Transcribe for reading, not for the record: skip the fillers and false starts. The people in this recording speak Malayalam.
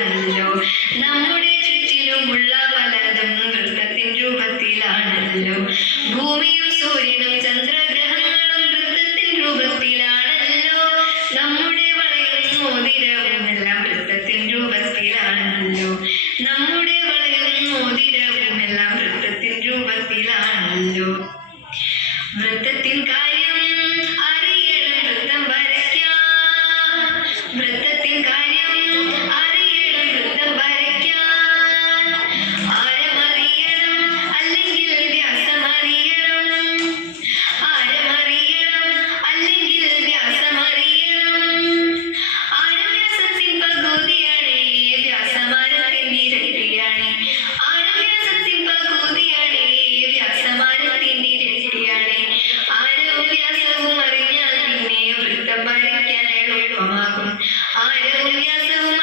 രൂപത്തിലാണല്ലോ. നമ്മുടെ ചുറ്റിലുമുള്ള പലതും വൃത്തത്തിൻ രൂപത്തിലാണല്ലോ. ഭൂമിയും സൂര്യനും ചന്ദ്രഗ്രഹങ്ങളും വൃത്തത്തിൻ രൂപത്തിലാണല്ലോ. നമ്മുടെ വളയും മോതിരവും എല്ലാം വൃത്തത്തിൻ രൂപത്തിലാണല്ലോ. നമ്മുടെ വളയും മോതിരവും എല്ലാം വൃത്തത്തിൻ രൂപത്തിലാണല്ലോ. വൃത്തത്തിൻ കാര്യം അറിയണം വൃത്തം വരയ്ക്കാൻ. വൃത്തത്തിൻ കാര്യം അറിയണം വൃത്തം വരയ്ക്കാൻ. ആരമറിയണം അല്ലെങ്കിൽ വ്യാസമറിയണം. ആരമറിയണം അല്ലെങ്കിൽ വ്യാസമറിയണം. ആരവ്യാസത്തിൻ പകുതിയാണ് വ്യാസമാരത്തിൻ ഇരട്ടിയാണ്. ആരവ്യാസത്തിൻ പകുതിയാണ് വ്യാസമാരത്തിൻ ഇരട്ടിയാണ്. ആരവും വ്യാസവും അറിഞ്ഞാൽ പിന്നെ വൃത്തം വരയ്ക്കാൻ എളുപ്പമാകും. ആരവും വ്യാസവും